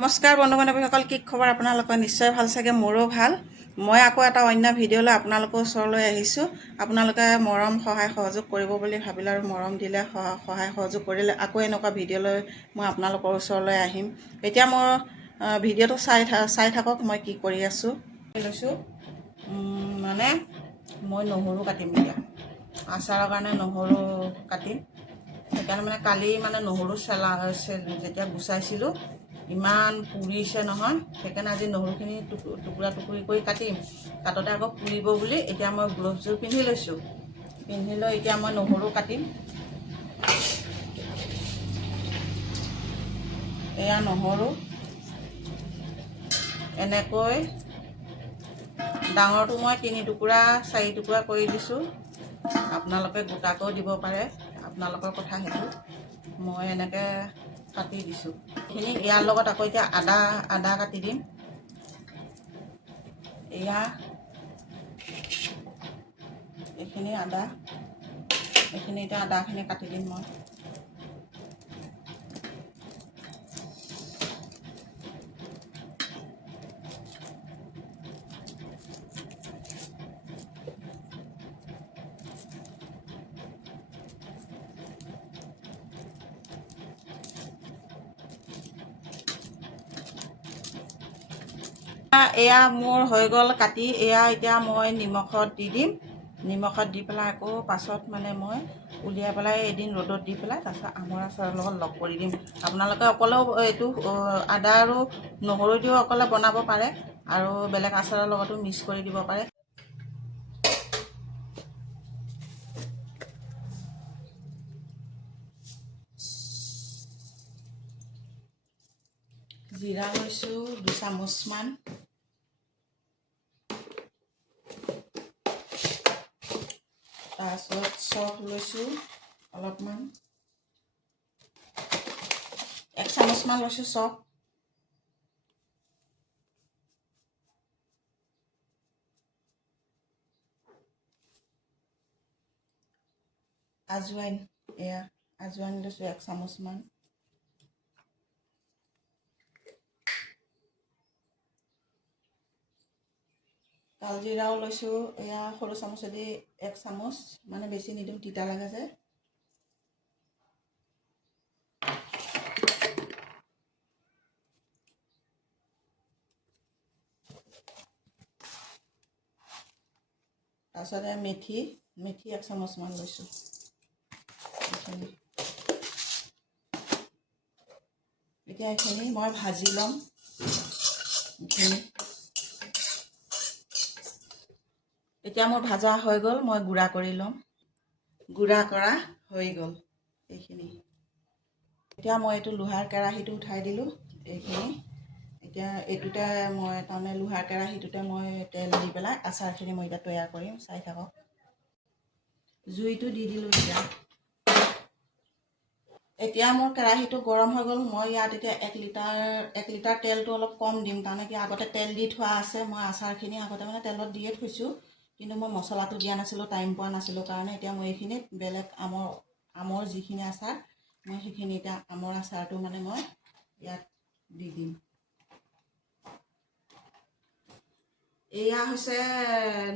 নমস্কাৰ বন্ধু বান্ধৱীসকল, কি খবৰ আপোনালোকৰ? নিশ্চয় ভাল চাগে, মোৰো ভাল। মই আকৌ এটা অন্য ভিডিঅ' লৈ আপোনালোকৰ ওচৰলৈ আহিছোঁ। আপোনালোকে মৰম সহায় সহযোগ কৰিব বুলি ভাবিলে আৰু মৰম দিলে, সহায় সহযোগ কৰিলে আকৌ এনেকুৱা ভিডিঅ' লৈ মই আপোনালোকৰ ওচৰলৈ আহিম। এতিয়া মোৰ ভিডিঅ'টো চাই থাকক মই কি কৰি আছোঁ। লৈছোঁ মানে মই নহৰু কাটিম এতিয়া, আচাৰৰ কাৰণে নহৰু কাটিম। সেইকাৰণে মানে কালি মানে নহৰু যেতিয়া গুচাইছিলোঁ ইমান পুৰিছে নহয়, সেইকাৰণে আজি নহৰুখিনি টুকুৰা টুকুৰি কৰি কাটিম। কাটোতে আকৌ পুৰিব বুলি এতিয়া মই গ্লভছযোৰ পিন্ধি লৈছোঁ। পিন্ধি লৈ এতিয়া মই নহৰু কাটিম। এয়া নহৰু এনেকৈ ডাঙৰটো মই 3 টুকুৰা 4 টুকুৰা কৰি দিছোঁ। আপোনালোকে গোটাকৈও দিব পাৰে, আপোনালোকৰ কথা সেইটো। মই এনেকৈ কাটি দিছোঁ এইখিনি। ইয়াৰ লগত আকৌ এতিয়া আদা কাটি দিম। এইখিনি আদা, এইখিনি এতিয়া আদাখিনি কাটি দিম মই। এয়া মোৰ হৈ গ'ল কাটি। এয়া এতিয়া মই নিমখত দি দিম। নিমখত দি পেলাই আকৌ পাছত মানে মই উলিয়াই পেলাই এদিন ৰ'দত দি পেলাই তাৰপিছত আমৰ আচাৰৰ লগত লগ কৰি দিম। আপোনালোকে অকলেও এইটো আদা আৰু নহৰু দিও অকলে বনাব পাৰে আৰু বেলেগ আচাৰৰ লগতো মিক্স কৰি দিব পাৰে। জিৰা লৈছোঁ 2 চামুচমান। তাৰপিছত চফ লৈছোঁ অলপমান, 1 চামুচমান লৈছোঁ চফ। আজৱাইন, এয়া আজৱাইন লৈছোঁ 1 চামুচমান। কালজিৰাও লৈছোঁ, এয়া সৰু চামুচেদি 1 চামুচ, মানে বেছি নিদিওঁ তিতা লাগে যে। তাৰপিছতে মেথি 1 চামুচমান লৈছোঁ। এতিয়া এইখিনি মই ভাজি ল'ম। এতিয়া মোৰ ভাজা হৈ গ'ল, মই গুড়া কৰি ল'ম। গুড়া কৰা হৈ গ'ল এইখিনি। এতিয়া মই এইটো লোহাৰ কেৰাহীটো উঠাই দিলোঁ। এইখিনি এতিয়া এইটোতে মই তাৰমানে লোহাৰ কেৰাহীটোতে মই তেল দি পেলাই আচাৰখিনি মই এতিয়া তৈয়াৰ কৰিম। চাই থাকক। জুইটো দি দিলোঁ এতিয়া মোৰ কেৰাহীটো গৰম হৈ গ'ল। মই ইয়াত এতিয়া 1 লিটাৰ তেলটো অলপ কম দিম, তাৰমানে কি আগতে তেল দি থোৱা আছে। মই আচাৰখিনি আগতে মানে তেলত দিয়ে থৈছোঁ, কিন্তু মই মছলাটো দিয়া নাছিলোঁ, টাইম পোৱা নাছিলোঁ কাৰণে। এতিয়া মই এইখিনিত বেলেগ আমৰ যিখিনি আচাৰ মই সেইখিনি এতিয়া আমৰ আচাৰটো মানে মই ইয়াত দি দিম। এয়া হৈছে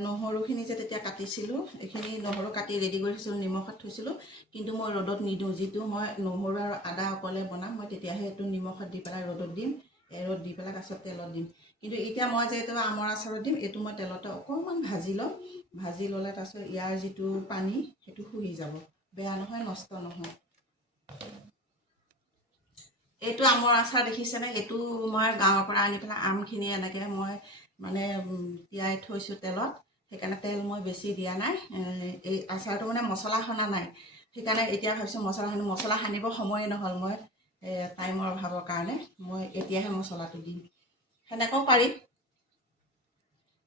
নহৰুখিনি যে তেতিয়া কাটিছিলোঁ, এইখিনি নহৰু কাটি ৰেডি কৰি থৈছিলোঁ, নিমখত থৈছিলোঁ। কিন্তু মই ৰ'দত নিদিওঁ। যিটো মই নহৰু আৰু আদা অকলে বনাম, মই তেতিয়াহে এইটো নিমখত দি পেলাই ৰ'দত দিম। ৰ'দ দি পেলাই তাৰপিছত তেলত দিম। কিন্তু এতিয়া মই যে এইটো আমৰ আচাৰত দিম, এইটো মই তেলতে অকণমান ভাজি ল'ম। ভাজি ল'লে তাৰপিছত ইয়াৰ যিটো পানী সেইটো শুহি যাব। বেয়া নহয়, নষ্ট নহয়। এইটো আমৰ আচাৰ দেখিছেনে? এইটো মই গাঁৱৰ পৰা আনি পেলাই আমখিনি এনেকৈ মই মানে তিয়াই থৈছোঁ তেলত। সেইকাৰণে তেল মই বেছি দিয়া নাই। এই আচাৰটো মানে মছলা সনা নাই, সেইকাৰণে এতিয়া ভাবিছোঁ মছলা সানিব সময়ে নহ'ল। মই টাইমৰ অভাৱৰ কাৰণে মই এতিয়াহে মছলাটো দিম। সেনেকৈও পাৰি।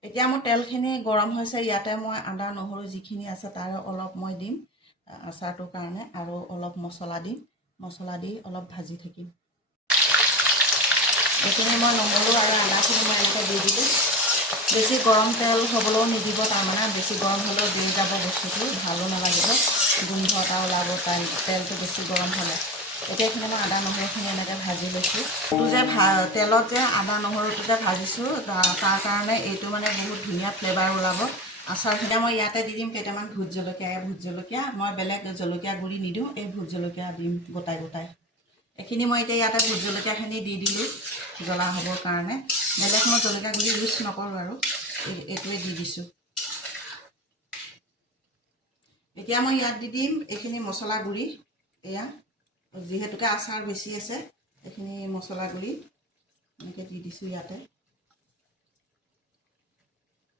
এতিয়া মোৰ তেলখিনি গৰম হৈছে। ইয়াতে মই আদা নহৰু যিখিনি আছে তাৰে অলপ মই দিম আচাৰটোৰ কাৰণে, আৰু অলপ মছলা দিম। মছলা দি অলপ ভাজি থাকিম। এইখিনি মই নহৰু আৰু আদাখিনি মই এনেকৈ দি দিলোঁ। বেছি গৰম তেল হ'বলৈও নিদিব, তাৰমানে বেছি গৰম হ'লেও দি যাব বস্তুটো ভালো নালাগিব, গোন্ধ এটা ওলাব তেলটো বেছি গৰম হ'লে। এতিয়া এইখিনি মই আদা নহৰুখিনি এনেকৈ ভাজি লৈছোঁ। এইটো যে তেলত যে আদা নহৰুটো যে ভাজিছোঁ তাৰ কাৰণে এইটো মানে বহুত ধুনীয়া ফ্লেভাৰ ওলাব আচাৰখিনি। মই ইয়াতে দি দিম কেইটামান ভোট জলকীয়া। মই বেলেগ জলকীয়া গুড়ি নিদিওঁ, এই ভোট জলকীয়া দিম গোটাই। এইখিনি মই এতিয়া ইয়াতে ভোট জলকীয়াখিনি দি দিলোঁ জ্বলা হ'বৰ কাৰণে। বেলেগ মই জলকীয়া গুড়ি ইউজ নকৰোঁ আৰু এইটোৱে দি দিছোঁ। এতিয়া মই ইয়াত দি দিম এইখিনি মছলা গুড়ি। এয়া যিহেতুকে আচাৰ বেছি আছে, এইখিনি মছলা গুড়ি এনেকৈ দি দিছোঁ ইয়াতে।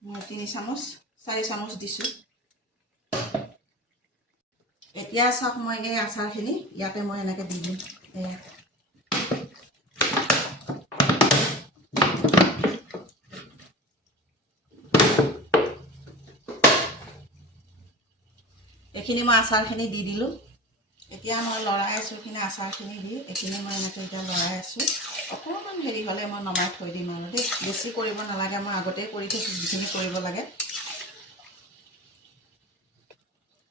মই 4 চামুচ দিছোঁ। এতিয়া চাওক, মই এই আচাৰখিনি ইয়াতে মই এনেকৈ দি দিম। এয়া এইখিনি মই আচাৰখিনি দি দিলোঁ। এতিয়া মই লৰাই আছোঁ এইখিনি আচাৰখিনি দি। এইখিনি মই এনেকৈ এতিয়া লৰাই আছোঁ। অকণমান হেৰি হ'লে মই নমাই থৈ দিম আৰু দেই। বেছি কৰিব নালাগে, মই আগতেই কৰি থৈছোঁ যিখিনি কৰিব লাগে।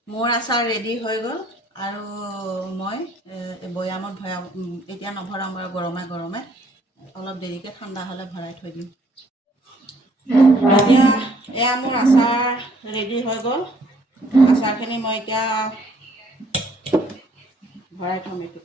মোৰ আচাৰ ৰেডি হৈ গ'ল আৰু মই বৈয়ামত এতিয়া নভৰাওঁ বাৰু, গৰমে অলপ দেৰিকৈ ঠাণ্ডা হ'লে ভৰাই থৈ দিম। এতিয়া এয়া মোৰ আচাৰ ৰেডি হৈ গ'ল। আচাৰখিনি মই এতিয়া ভৰাই থ'ম এইটো।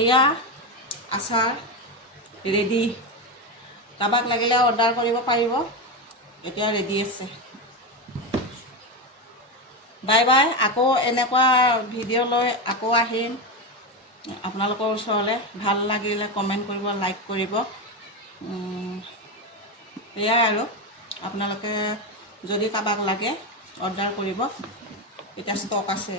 এয়া আচাৰ ৰেডি। কাৰোবাক লাগিলে অৰ্ডাৰ কৰিব পাৰিব। এতিয়া ৰেডি আছে। বাই। আকৌ এনেকুৱা ভিডিঅ' লৈ আকৌ আহিম আপোনালোকৰ ওচৰলৈ। ভাল লাগিলে কমেণ্ট কৰিব, লাইক কৰিব। এয়াই আৰু, আপোনালোকে যদি কাৰোবাক লাগে অৰ্ডাৰ কৰিব। এতিয়া ষ্টক আছে।